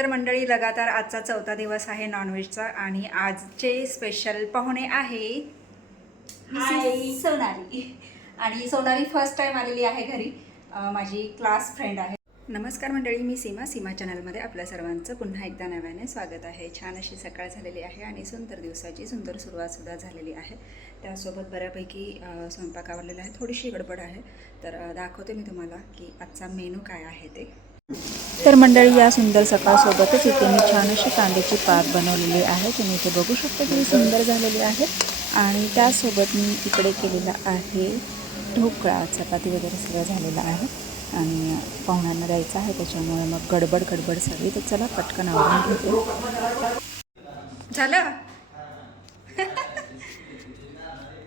तर मंडळी, लगातार आजचा 4था दिवस आहे नॉनव्हेजचा आणि आजचे स्पेशल पाहुणे आहे सोनाली. आणि सोनाली फर्स्ट टाइम आलेली आहे घरी, माझी क्लास फ्रेंड आहे. नमस्कार मंडळी, मी सीमा चॅनलमध्ये आपल्या सर्वांचं पुन्हा एकदा नव्याने स्वागत आहे. छान अशी सकाळ झालेली आहे आणि सुंदर दिवसाची सुंदर सुरुवातसुद्धा झालेली आहे. त्यासोबत बऱ्यापैकी स्वयंपाक आवरलेला आहे, थोडीशी गडबड आहे. तर दाखवते मी तुम्हाला की आजचा मेनू काय आहे ते. तर मंडळी, या सुंदर सकाळसोबतच इथे मी छान अशी कांद्याची पात बनवलेली आहे. तुम्ही इथे बघू शकता की सुंदर झालेली आहे. आणि त्यासोबत मी इकडे केलेला आहे ढोकळा, चपाती वगैरे सगळं झालेलं आहे आणि पाहुण्यांना द्यायचं आहे, त्याच्यामुळे मग गडबड सगळी. तर चला पटकन आवरून घेते. झालं.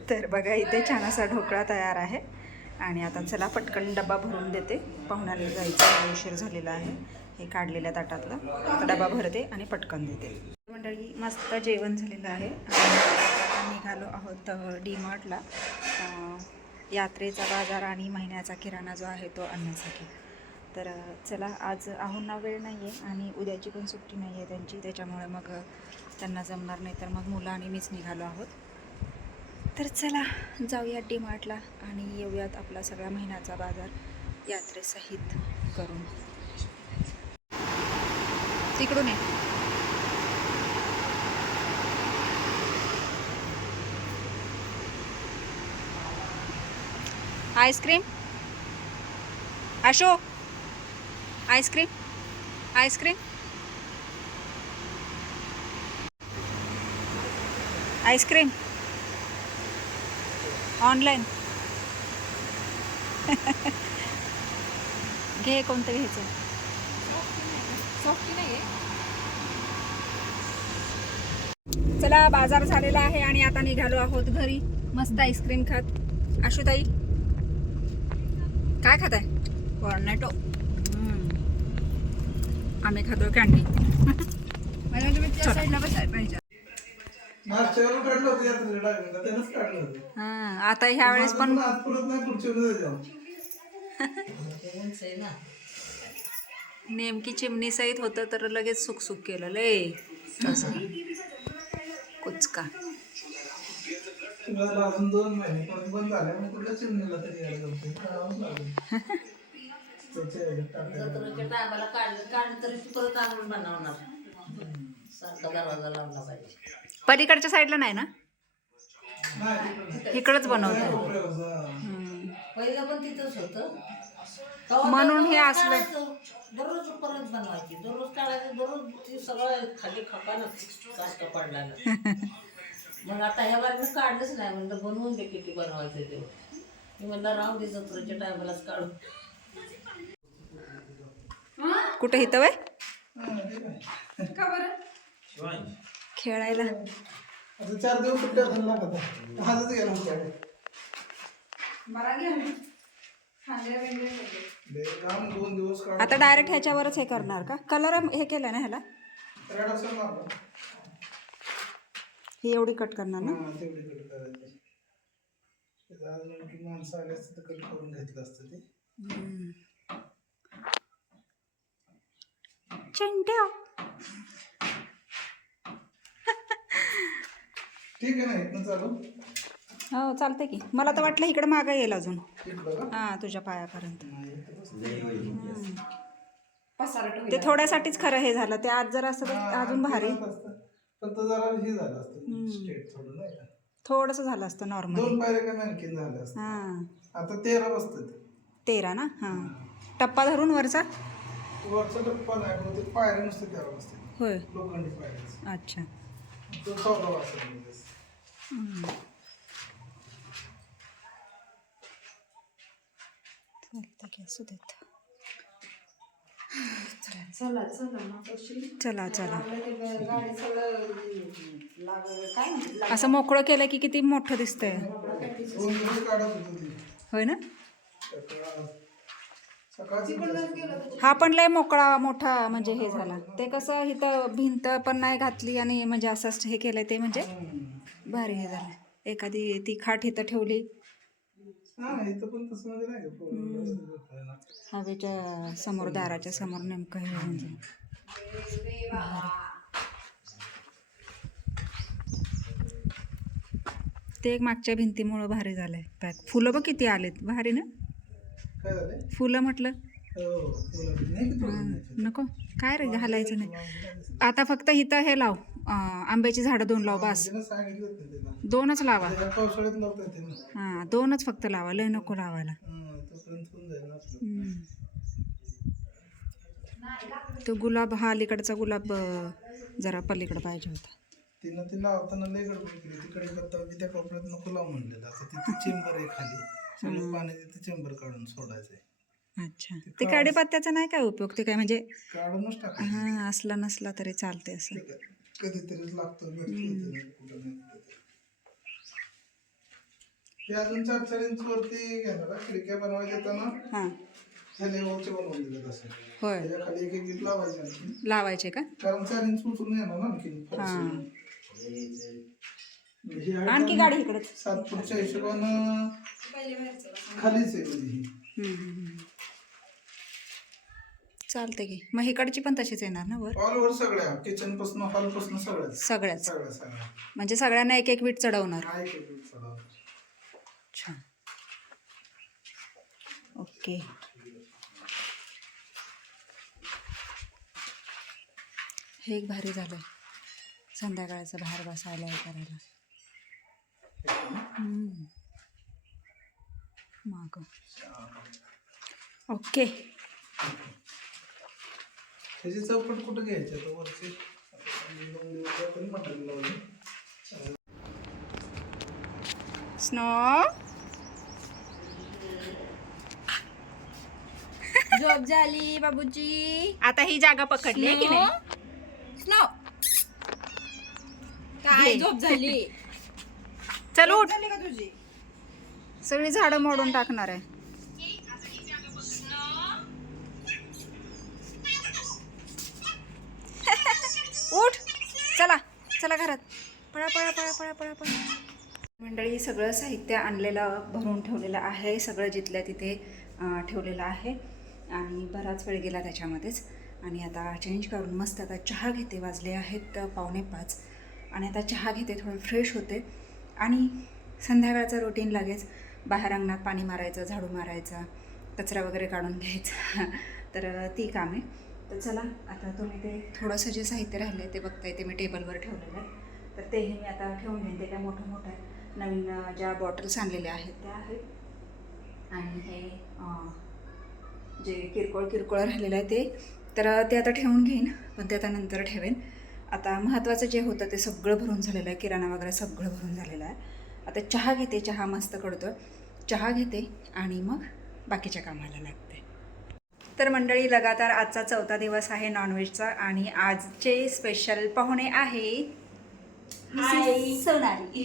तर बघा, इथे छान असा ढोकळा तयार आहे आणि आता चला पटकन डबा भरून देते. पाहुण्याला जायचं उशीर झालेला आहे. हे काढलेल्या ताटातलं आता डबा भरते आणि पटकन देते. मंडळी, मस्त जेवण झालेलं आहे आणि निघालो आहोत डी-मार्टला, यात्रेचा बाजार आणि महिन्याचा किराणा जो आहे तो आणण्यासाठी. तर चला, आज आहोंना वेळ नाही आहे आणि उद्याची पण सुट्टी नाही आहे त्यांची, त्याच्यामुळे मग त्यांना जमणार नाही. तर मग मुलं आणि मीच निघालो आहोत. तर चला जाऊयात डी-मार्टला आणि येऊयात आपला सगळा महिन्याचा बाजार यात्रेसहित करून. तिकडून आहे. आईस्क्रीम आशो, आईस्क्रीम आईस्क्रीम आईस्क्रीम ऑनलाईन. घे, कोणतं घ्यायचं? सॉफ्टी नाही आहे. चला, बाजार झालेला आहे आणि आता निघालो आहोत घरी मस्त आईस्क्रीम खात. आशुताई काय खात आहे? कॉर्नेटो. आम्ही खातो कॅन्डी. साईडला बसायला पाहिजे. आता ह्या वेळेस पण नेमकी चिमणी सहित होतं तर लगेच सुकसुक केलं लय कुचका. अजून 2 महिने परत बंद झाल्या, मग कुठल्या चिमणीला तरी यायला पलीकडच्या साईडला नाही ना, इकडंच बनवतो पहिलं पण तिथंच होतं म्हणून हे असलं. दररोज परत बनवायची, दररोज काढायचं, दररोज ती सगळं खाली खपानं सारखं पडला. मग आता ह्या बार काढलंच नाही, म्हणलं बनवून दे किती बनवायचं ते. मी म्हणलं राहू दे, जत्रेच्या टायमालाच काढून. कुठे हित वय खेळायला. आता 4 दिवस सुट्ट्या झाल्या ना, आजच गेला काम 2 दिवस काढ. आता डायरेक्ट ह्याच्यावरच हे करणार का? कलर हे केलं ना ह्याला, रेड असं मारलं. ही एवढी कट करणार ना? तेवढी कट करायची. की माणसं आले असतं तर कट करून घेतलं असतं ते. चिंट्या ठीक आहे ना, इथनं चालू. हो चालतंय की. मला तर वाटलं इकडे मागं येईल अजून. इकडं का? हां, तुझ्या पायापर्यंत. पसारट ते थोड्यासाठीच खरं हे झालं. ते आज जर असं तर अजून भारी. फक्त जरा हे झालं असतं स्ट्रेट थोडं, नाही का? थोडंसं झालं असतं नॉर्मल. 2 पायऱ्या कमी आणखीन झाल्या असतं. हां, आता 13 बसतात. 13 ना? हां, टप्पा धरून वरचा. वरचा टप्पा नाही, पण ते पायऱ्या नुसते 13 बसतात. होय, लोखंडी पायऱ्या. अच्छा. तो 14 वाजता. चालतं की, असू देत. चला चला चला. गाडी सगळं काय असं मोकळं केलं की किती मोठं दिसतंय. 2 दिवस काढत होतो ती. होय ना? सकाळची हा पण लय मोठा म्हणजे हे झाला. ते कसं इथं भिंत पण नाही घातली आणि म्हणजे असं हे केलं, ते म्हणजे भारी हे झालं. एखादी ती खाट इथं ठेवली, इथं पण तसं म्हणजे नाही. हवेच्या समोर, दाराच्या समोर नेमकं हे म्हणजे ते एक मागच्या भिंतीमुळं भारी झालंय पॅक. फुलं बघ किती आलेत, भारी ना काय झालंय? फुलं म्हटलं. हो, फुलं नाही की तोडून न्यायचे? नको काय रे घालायचं नाही आता. फक्त इथं हे लाव, आंब्याची झाडं 2 लाव बस. तिनं सांगितलं होतं त्याला. 2च लावा. त्याला पावसाळ्यात लावतात ते ना. हां 2च फक्त लावा, लय नको लावायला. तोपर्यंत होऊन जाईल ना आपलं. तो गुलाब हा अलीकडचा गुलाब जरा पलीकडे पाहिजे होता. तिनं ते लावताना लय गडबड केली. तिकडे करता की त्या कोपऱ्यात नको लावू म्हणलेलं. आता तिथे चेंबर आहे खाली, सगळं पाणी तिथे चेंबर काढून सोडायचंय. अच्छा, ते काडीपत्त्याचा नाही काय उपयोग? ते काय म्हणजे काढूनच टाका. हां असला नसला तरी चालते असं. कधीतरीच लागतो, भेटतो कुठं नाही कुठं. ते अजून 4-4 इंच वरती घेणार खिडक्या बनवायच्या येताना. हां ह्या लेवलचे बनवून दिले तसं. होय, त्याच्या खाली एक इंच लावायचे आणखी, लावायचे का? कारण 4 इंच उचलून येणार ना आणखी. हां आणखी गाडी इकडे 7 फूटच्या हिशोबानं खालीच आहे म्हणजे ही. चालते की. मग इकडची पण तशीच येणार ना वर? ऑल ओव्हर सगळ्या किचन पासून हॉल पासून सगळ्याच सगळ्या म्हणजे सगळ्यांना एक एक वीट चढवणार. हा, एक एक चढवणार. अच्छा ओके. हे एक भारी झालं संध्याकाळचं बाहेर बसायला हे करायला. माग ओके. त्याची चौकट कुठं घ्यायची आता वरची? 2 दिवस आपण मटेरियल लावलं. स्नो झोप झाली बाबूजी. आता ही जागा पकडली आहे की नाही? स्नो काय घे. झोप झाली? चल उठ, झाली का तुझी? सगळी झाडं मोडून टाकणार आहे. उठ, चला चला घरात. पळा पळा पळा पळा पळा पळा. मंडळी सगळं साहित्य आणलेलं भरून ठेवलेलं आहे, सगळं जिथल्या तिथे ठेवलेलं आहे आणि बराच वेळ गेला त्याच्यामध्येच. आणि आता चेंज करून मस्त आता चहा घेते. वाजले आहेत 4:45 आणि आता चहा घेते, थोडं फ्रेश होते आणि संध्याकाळचं रुटीन लगेच बाहेर अंगणात पाणी मारायचं, झाडू मारायचा, कचरा वगैरे काढून घ्यायचा. तर ती कामे. तर चला आता तुम्ही ते थोडंसं जे साहित्य राहिले ते बघताय, ते मी टेबलवर ठेवलेलं आहे. तर तेही मी आता ठेवून घेईन. ते काय मोठं मोठं आहे. नवीन ज्या बॉटल्स आणलेल्या आहेत त्या आहेत आणि हे जे किरकोळ राहिलेलं आहे ते आता ठेवून घेईन, पण ते आता नंतर ठेवेन. आता महत्त्वाचं जे होतं ते सगळं भरून झालेलं आहे, किराणा वगैरे सगळं भरून झालेलं आहे. आता चहा घेते, चहा मस्त कडतो, चहा घेते आणि मग बाकीच्या कामाला लागते. तर मंडळी लगातार आजचा 4था दिवस आहे नॉनव्हेजचा आणि आजचे स्पेशल पाहुणे आहे सोनाली.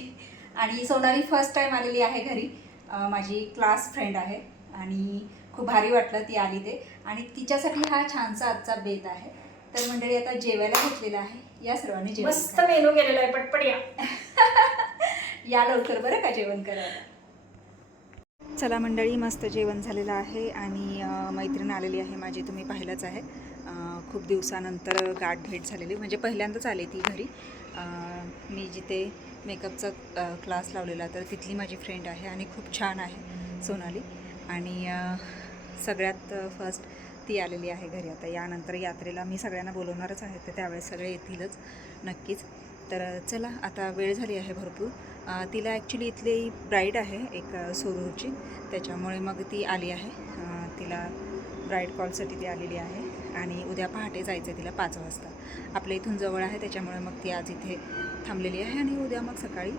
आणि सोनाली फर्स्ट टाईम आलेली आहे घरी. माझी क्लास फ्रेंड आहे आणि खूप भारी वाटलं ती आली ते. आणि तिच्यासाठी हा छानसा आजचा बेत आहे. तर मंडळी आता जेवायला घेतलेलं आहे. या सर्वांनी जेवण मस्त मेनू केलेला आहे, पटपट या. या लवकर बरं का जेवण करायला. चला मंडळी, मस्त जेवण झालेलं आहे आणि मैत्रीण आलेली आहे माझी, तुम्ही पाहिलंच आहे. खूप दिवसानंतर गाठ भेट झालेली, म्हणजे पहिल्यांदाच आले ती घरी. मी जिथे मेकअपचा क्लास लावलेला तर तिथली माझी फ्रेंड आहे आणि खूप छान आहे सोनाली. आणि सगळ्यात फर्स्ट ती आलेली आहे घरी. आता यानंतर यात्रेला मी सगळ्यांना बोलवणारच आहे, तर त्यावेळेस सगळे येतीलच नक्कीच. तर चला आता वेळ झाली आहे भरपूर. तिला ॲक्च्युली इथली ब्राईड आहे एक सोरूरची, त्याच्यामुळे मग ती आली आहे. तिला ब्राईड कॉलसाठी ती आलेली आहे आणि उद्या पहाटे जायचं आहे तिला 5 वाजता. आपल्या इथून जवळ आहे त्याच्यामुळे मग ती आज इथे थांबलेली आहे आणि उद्या मग सकाळी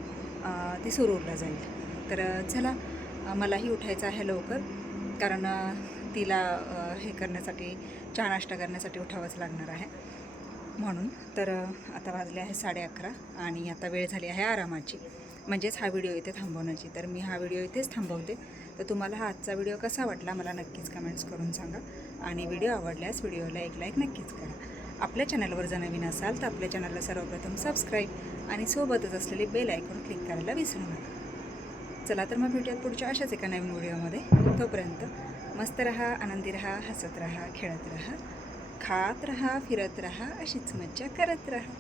ती सोरूरला जाईल. तर चला, मलाही उठायचं आहे लवकर, कारण तिला हे करण्यासाठी, चहा नाश्ता करण्यासाठी उठावंच लागणार आहे म्हणून. तर आता वाजले आहे 11:30 आणि आता वेळ झाली आहे आरामाची, म्हणजेच हा व्हिडिओ इथे थांबवण्याची. तर मी हा व्हिडिओ इथेच थांबवते. तर तुम्हाला हा आजचा व्हिडिओ कसा वाटला मला नक्कीच कमेंट्स करून सांगा आणि व्हिडिओ आवडल्यास व्हिडिओला एक लाईक नक्कीच करा. आपल्या चॅनलवर जर नवीन असाल तर आपल्या चॅनलला सर्वप्रथम सबस्क्राईब आणि सोबतच असलेले बेल आयकॉन क्लिक करायला विसरू नका. चला तर मग भेटूयात पुढच्या अशाच एका नवीन व्हिडिओमध्ये. तोपर्यंत मस्त रहा, आनंदी रहा, हसत रहा, खेळत रहा. खात राहा, फिरत राहा, अशीच मज्जा करत राहा.